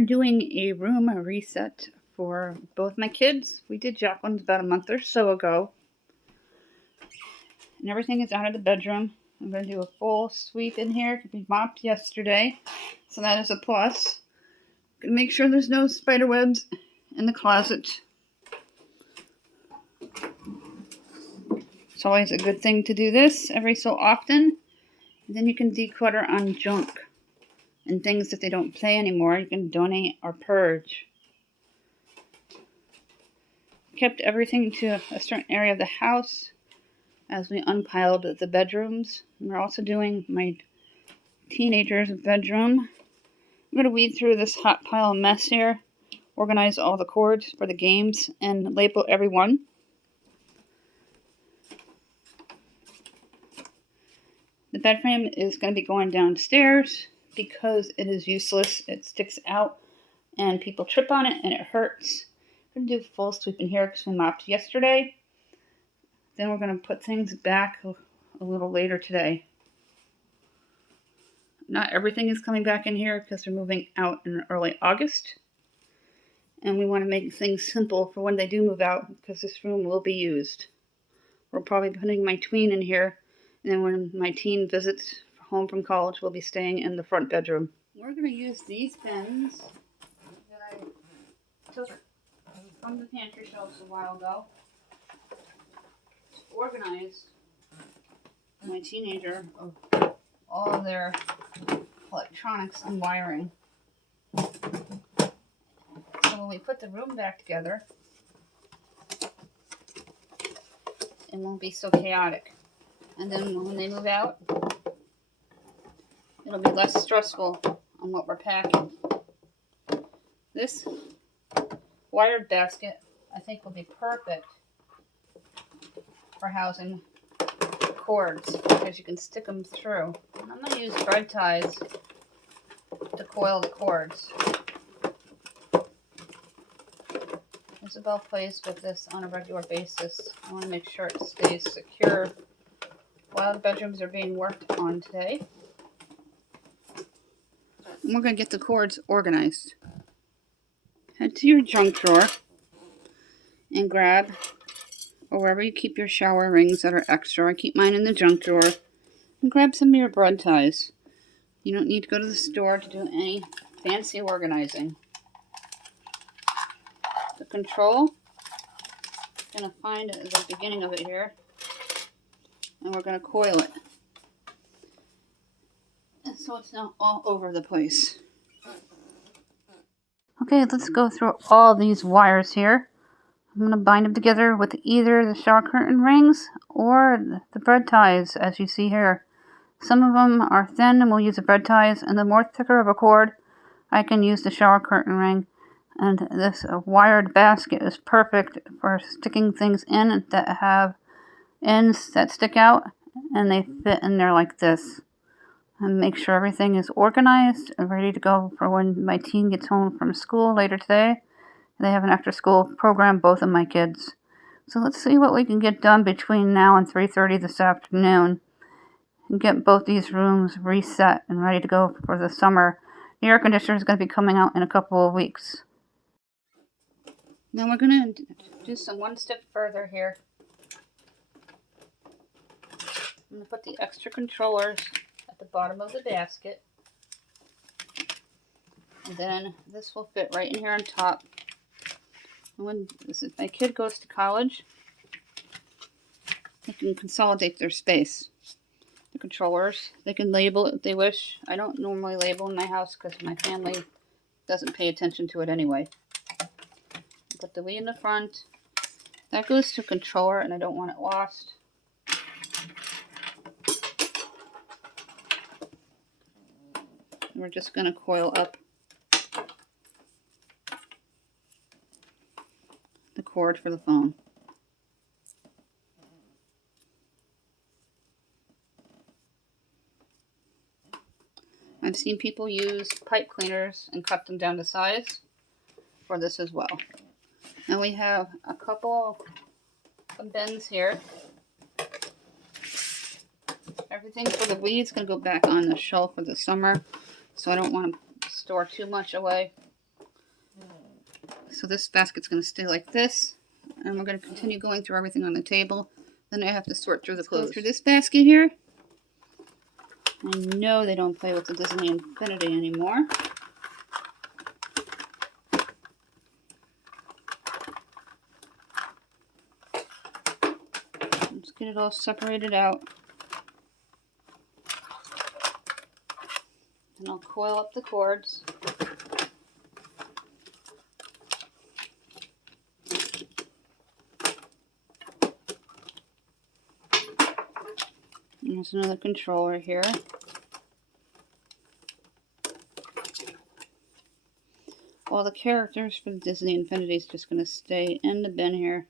are doing a room reset for both my kids. We did Jacqueline's about a month or so ago. And everything is out of the bedroom. I'm going to do a full sweep in here. We mopped yesterday, so that is a plus. Gonna make sure there's no spider webs in the closet. It's always a good thing to do this every so often. And then you can declutter on junk and things that they don't play anymore. You can donate or purge. Kept everything to a certain area of the house as we unpiled the bedrooms. We're also doing my teenager's bedroom. I'm going to weed through this hot pile of mess here, organize all the cords for the games, and label every one. The bed frame is going to be going downstairs because it is useless. It sticks out and people trip on it and it hurts. I'm going to do a full sweep in here because we mopped yesterday. Then we're going to put things back a little later today. Not everything is coming back in here because they're moving out in early August. And we want to make things simple for when they do move out because this room will be used. We're probably putting my tween in here. And then when my teen visits home from college, we'll be staying in the front bedroom. We're going to use these pens that I took from the pantry shelves a while ago to organize my teenager of all of their electronics and wiring. So when we put the room back together, it won't be so chaotic. And then when they move out, it'll be less stressful on what we're packing. This wired basket, I think, will be perfect for housing cords because you can stick them through. And I'm going to use thread ties to coil the cords. Isabel plays with this on a regular basis. I want to make sure it stays secure while the bedrooms are being worked on today. And we're going to get the cords organized. Head to your junk drawer and grab, or wherever you keep your shower rings that are extra. I keep mine in the junk drawer. And grab some of your thread ties. You don't need to go to the store to do any fancy organizing. The control, I'm going to find the beginning of it here. And we're going to coil it. And so it's not all over the place. Okay, let's go through all these wires here. I'm going to bind them together with either the shower curtain rings or the thread ties, as you see here. Some of them are thin and we'll use the thread ties, and the more thicker of a cord, I can use the shower curtain ring. And this wired basket is perfect for sticking things in that have ends that stick out, and they fit in there like this. And make sure everything is organized and ready to go for when my teen gets home from school later today. They have an after school program, both of my kids. So let's see what we can get done between now and 3:30 this afternoon and get both these rooms reset and ready to go for the summer. The air conditioner is going to be coming out in a couple of weeks. Now we're going to do some one step further here. I'm going to put the extra controllers at the bottom of the basket. And then this will fit right in here on top. And when my kid goes to college, they can consolidate their space. The controllers, they can label it if they wish. I don't normally label in my house because my family doesn't pay attention to it anyway. Put the Wii in the front. That goes to a controller and I don't want it lost. We're just going to coil up the cord for the phone. I've seen people use pipe cleaners and cut them down to size for this as well. Now we have a couple of bins here. Everything for the Wii is going to go back on the shelf for the summer, so I don't want to store too much away. So this basket's going to stay like this. And we're going to continue going through everything on the table. Then I have to sort through the clothes. Go through this basket here. I know they don't play with the Disney Infinity anymore. Let's get it all separated out. And I'll coil up the cords. And there's another controller here. All the characters for the Disney Infinity is just going to stay in the bin here.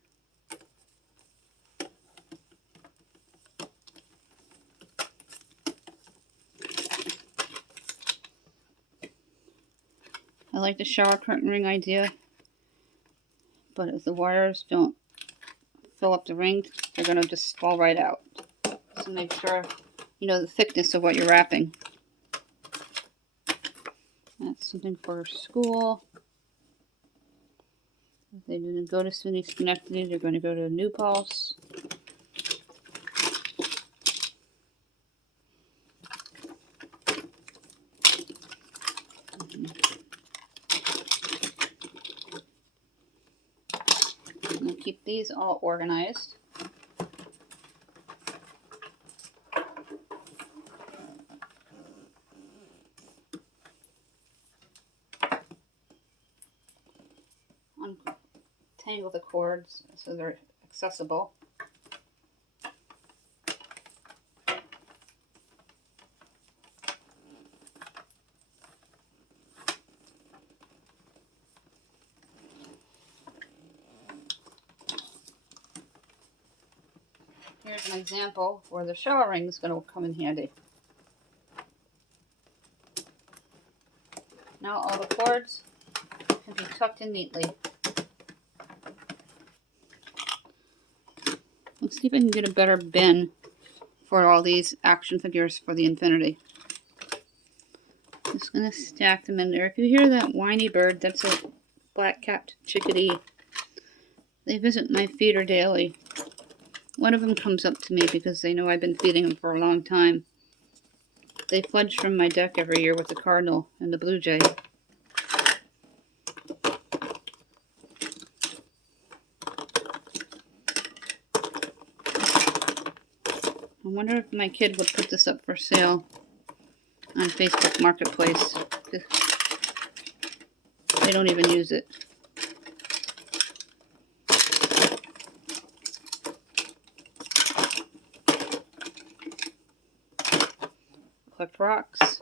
I like the shower curtain ring idea, but if the wires don't fill up the ring, they're going to just fall right out. So make sure you know the thickness of what you're wrapping. That's something for school. If they didn't go to SUNY Schenectady, they're going to go to New Paltz. And we'll keep these all organized. Untangle the cords so they're accessible. Here's an example where the shower ring is going to come in handy. Now all the cords can be tucked in neatly. Let's see if I can get a better bin for all these action figures for the Infinity. Just going to stack them in there. If you hear that whiny bird, that's a black-capped chickadee. They visit my feeder daily. One of them comes up to me because they know I've been feeding them for a long time. They fledge from my deck every year with the cardinal and the blue jay. I wonder if my kid would put this up for sale on Facebook Marketplace. They don't even use it. Collect rocks.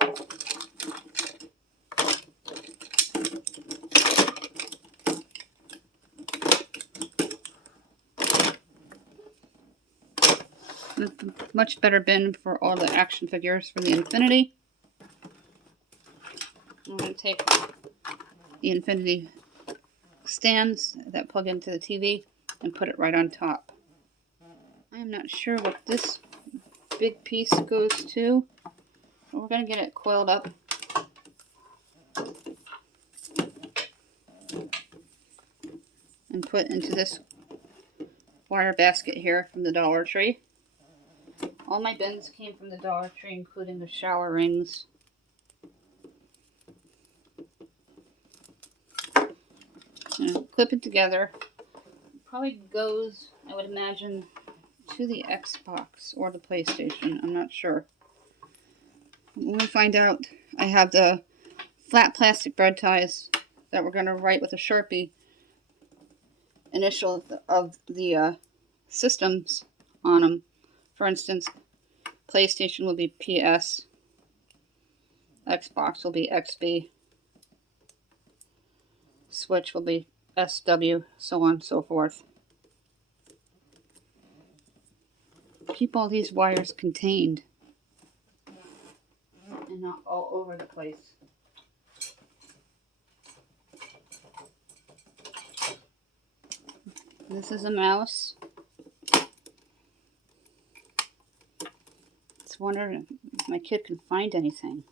Much better bin for all the action figures for the Infinity. I'm going to take the Infinity stands that plug into the TV and put it right on top. I am not sure what this big piece goes to. But we're going to get it coiled up. And put into this wire basket here from the Dollar Tree. All my bins came from the Dollar Tree, including the shower rings. And clip it together. Probably goes, I would imagine, to the Xbox or the PlayStation. I'm not sure. When we find out, I have the flat plastic bread ties that we're going to write with a Sharpie initial of the systems on them. For instance, PlayStation will be PS, Xbox will be XB, Switch will be SW, so on and so forth. Keep all these wires contained and not all over the place. This is a mouse. Just wondering if my kid can find anything.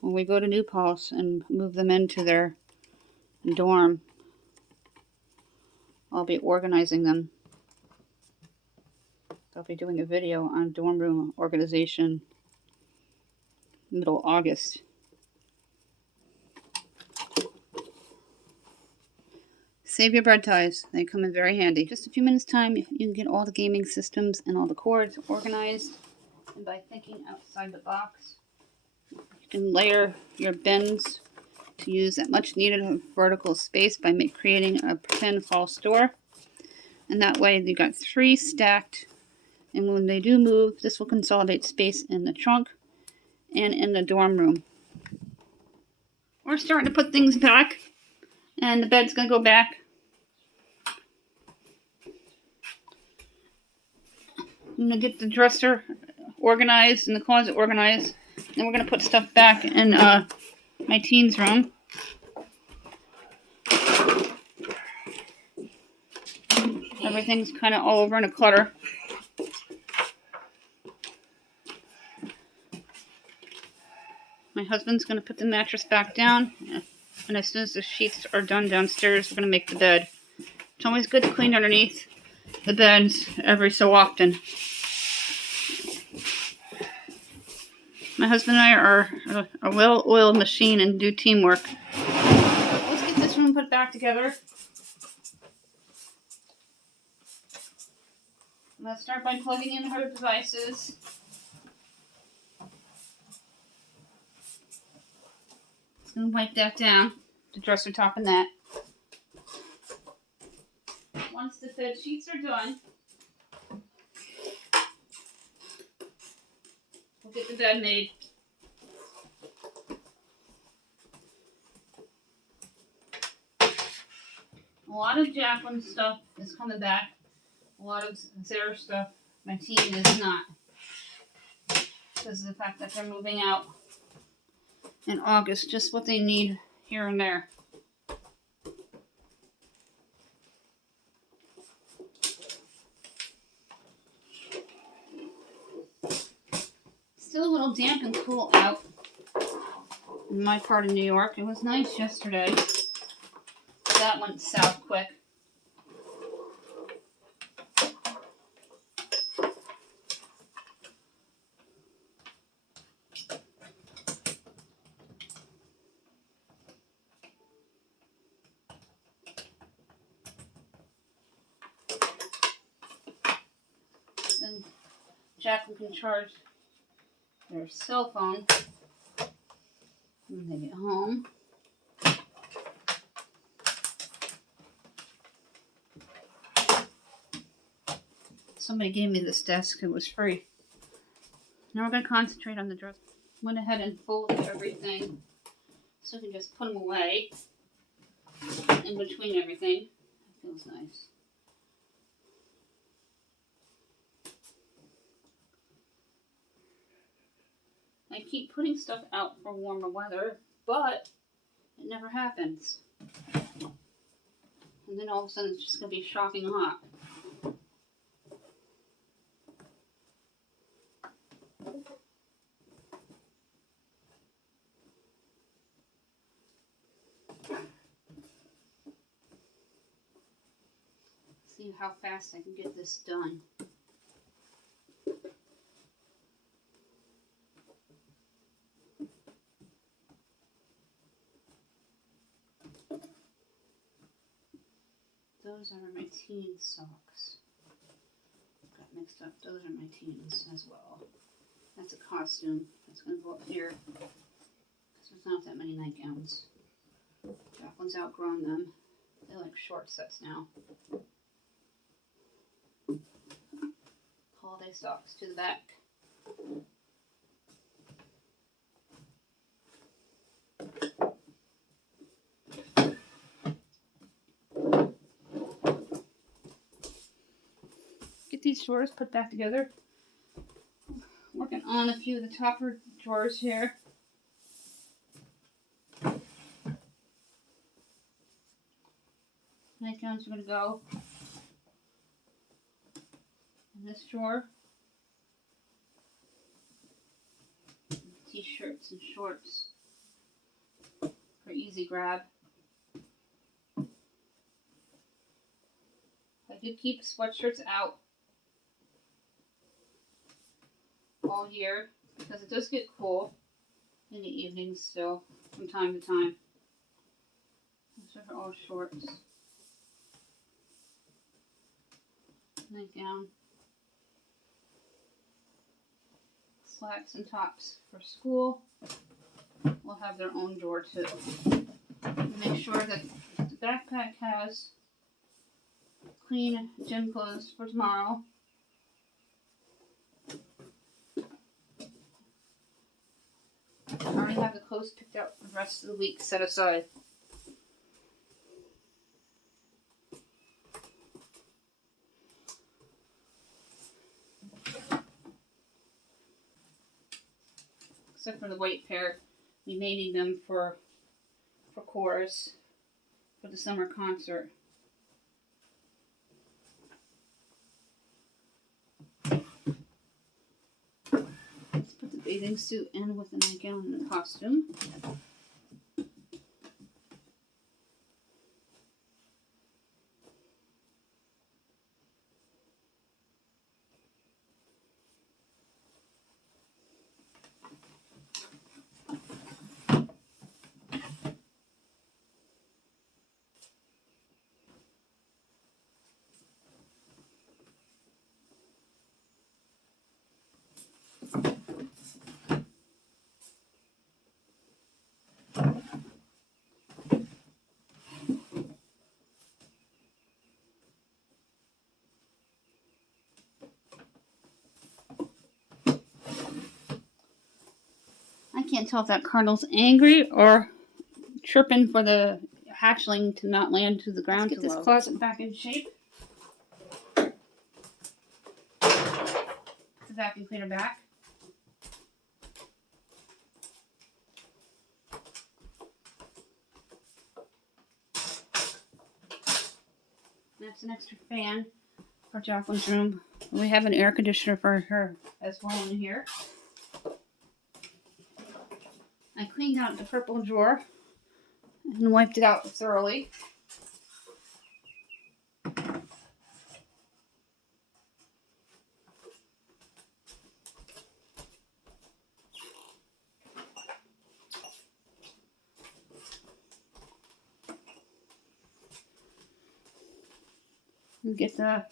When we go to New Paltz and move them into their dorm. I'll be organizing them. I'll be doing a video on dorm room organization middle August. Save your bread ties. They come in very handy. Just a few minutes time, you can get all the gaming systems and all the cords organized. And by thinking outside the box, you can layer your bins to use that much needed vertical space by creating a pretend hall store. And that way you got 3 stacked. And when they do move, this will consolidate space in the trunk and in the dorm room. We're starting to put things back, and the bed's going to go back. I'm going to get the dresser organized and the closet organized. Then we're going to put stuff back in my teens' room. Everything's kind of all over in a clutter. My husband's going to put the mattress back down. And as soon as the sheets are done downstairs, we're going to make the bed. It's always good to clean underneath the beds every so often. My husband and I are a well-oiled machine and do teamwork. Let's get this room put back together. Let's start by plugging in her devices. Just going to wipe that down, the dresser top and that. Once the bed sheets are done, we'll get the bed made. A lot of Jacqueline's stuff is coming back. A lot of Sarah's stuff, my team is not. Because of the fact that they're moving out in August, just what they need here and there. Still a little damp and cool out in my part of New York. It was nice yesterday. That went south quick. Then Jacqueline can charge their cell phone when they get home. Somebody gave me this desk. It was free. Now we're going to concentrate on the dress. Went ahead and folded everything so we can just put them away in between everything. That feels nice. I keep putting stuff out for warmer weather, but it never happens. And then all of a sudden it's just going to be shocking hot. See how fast I can get this done. Those are my teen socks. Got mixed up. Those are my teens as well. That's a costume. That's going to go up here. Because there's not that many nightgowns. Jacqueline's outgrown them. They're like short sets now. Holiday socks to the back. Get these drawers put back together. Working on a few of the topper drawers here. Nightgowns are going to go in this drawer. T-shirts and shorts for easy grab. do keep sweatshirts out all year because it does get cool in the evenings still from time to time. These are all shorts. Nightgown. Slacks and tops for school will have their own drawer too. Make sure that the backpack has clean gym clothes for tomorrow. I already have the clothes picked out for the rest of the week set aside. Except for the white pair, we may need them for chorus for the summer concert. Let's put the bathing suit in with the nightgown and the costume. I can't tell if that cardinal's angry or chirping for the hatchling to not land to the ground. Let's get this closet back in shape. Put the vacuum cleaner back. That's an extra fan for Jacqueline's room. We have an air conditioner for her as well in here. I cleaned out the purple drawer and wiped it out thoroughly. And get the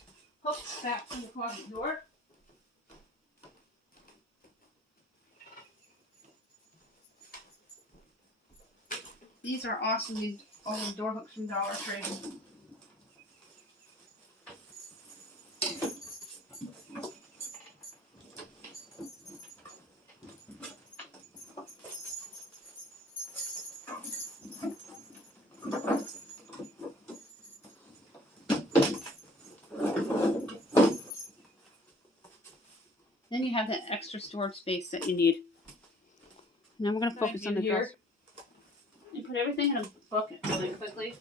hooks back from the closet door. These are awesome, these old door hooks from Dollar Tree. Then you have that extra storage space that you need. Now we're going to focus on the dresser. And put everything in a bucket really quickly.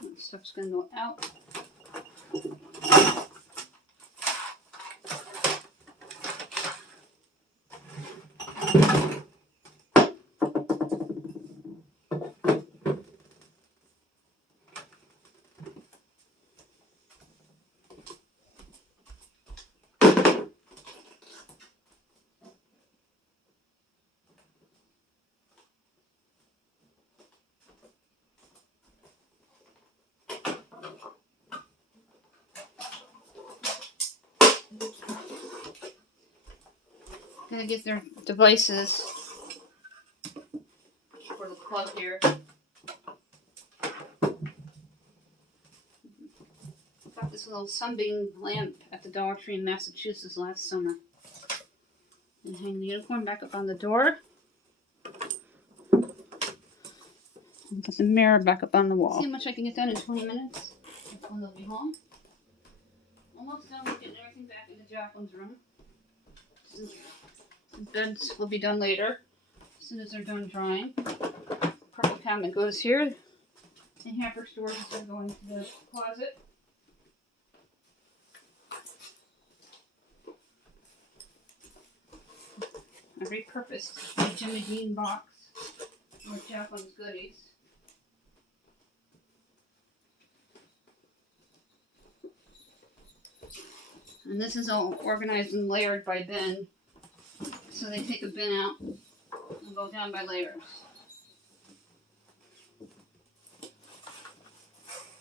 That stuff's going to go out. Gonna get their devices for the plug here. Got this little sunbeam lamp at the Dollar Tree in Massachusetts last summer. And hang the unicorn back up on the door. And put the mirror back up on the wall. See how much I can get done in 20 minutes? That's when they'll be home. Almost done with getting everything back into Jacqueline's room. The beds will be done later, as soon as they're done drying. Purple cabinet goes here. The hamper storage is going to go into the closet. I repurposed the Jimmy Dean box More Jacqueline's goodies. And this is all organized and layered by bin. So they take a bin out and go down by layers.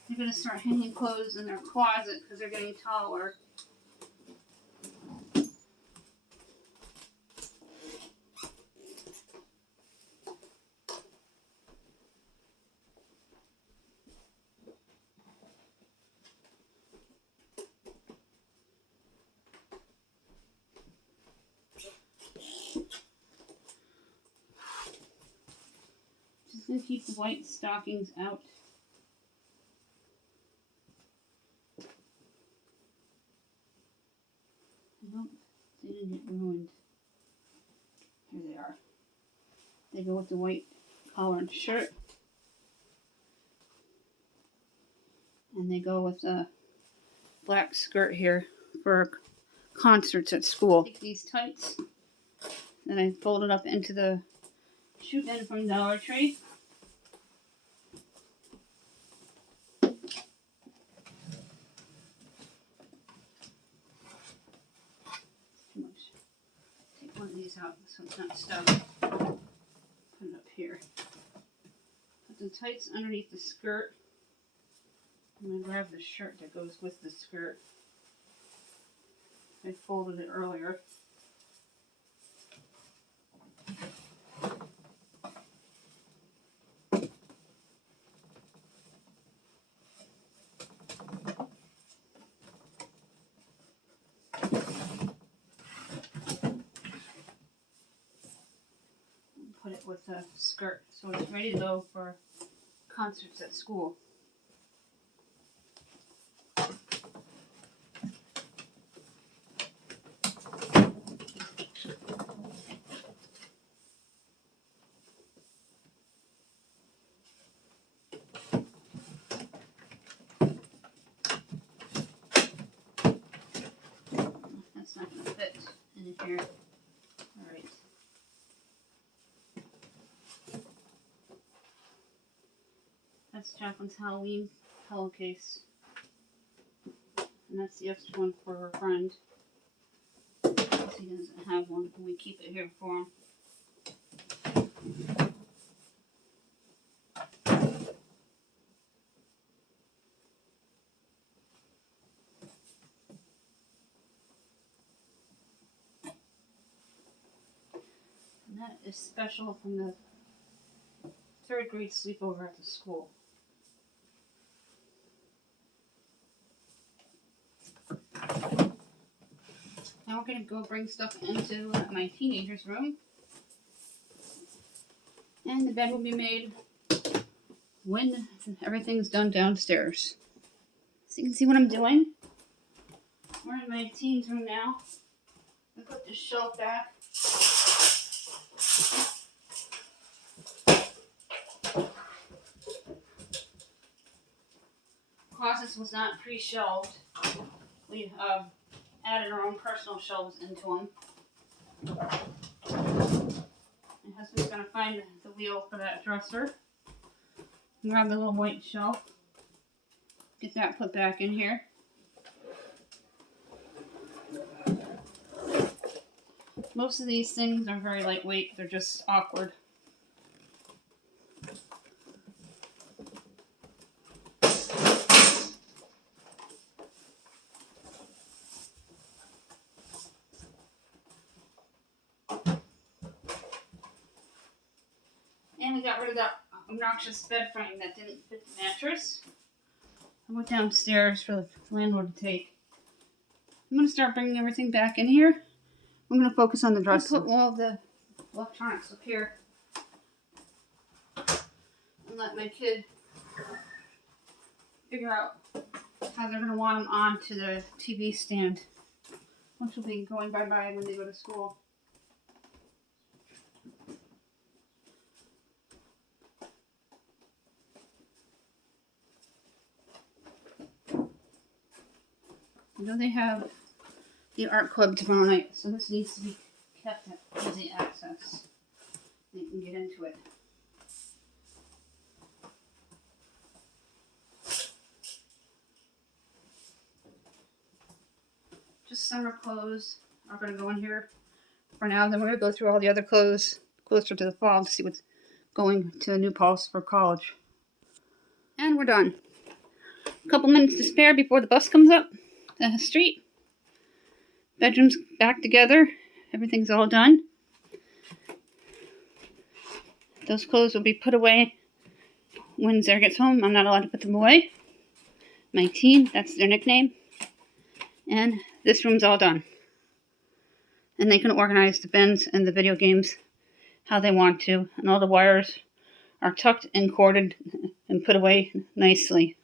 They're going to start hanging clothes in their closet because they're getting taller. Just going to keep the white stockings out. I hope they didn't get ruined. Here they are. They go with the white collared shirt. And they go with a black skirt here for concerts at school. Take these tights that I folded up into the shoe bin from Dollar Tree. Take one of these out so it's not stuck. Put it up here. Put the tights underneath the skirt. I'm going to grab the shirt that goes with the skirt. I folded it earlier. Put it with the skirt so it's ready to go for concerts at school. That's not going to fit in here. Alright. That's Jacqueline's Halloween pillowcase. And that's the extra one for her friend. Because he doesn't have one, and we keep it here for him. And that is special from the 3rd grade sleepover at the school. Now we're going to go bring stuff into my teenager's room. And the bed will be made when everything's done downstairs. So you can see what I'm doing. We're in my teen's room now. I put the shelf back. Closets was not pre-shelved. We added our own personal shelves into them. My husband's going to find the wheel for that dresser. Grab the little white shelf. Get that put back in here. Most of these things are very lightweight. They're just awkward. And we got rid of that obnoxious bed frame that didn't fit the mattress. I went downstairs for the landlord to take. I'm going to start bringing everything back in here. I'm going to focus on the dresser. Put all the electronics up here. And let my kid figure out how they're going to want them onto the TV stand. Which will be going bye-bye when they go to school. I know they have the art club tomorrow night, so this needs to be kept at easy access. They can get into it. summer clothes are going to go in here for now. Then we're going to go through all the other clothes closer to the fall to see what's going to New Paltz for college. And we're done. A couple minutes to spare before the bus comes up the street. Bedroom's back together. Everything's all done. Those clothes will be put away when Zara gets home. I'm not allowed to put them away. My team, that's their nickname. And this room's all done. And they can organize the bins and the video games how they want to. And all the wires are tucked and corded and put away nicely.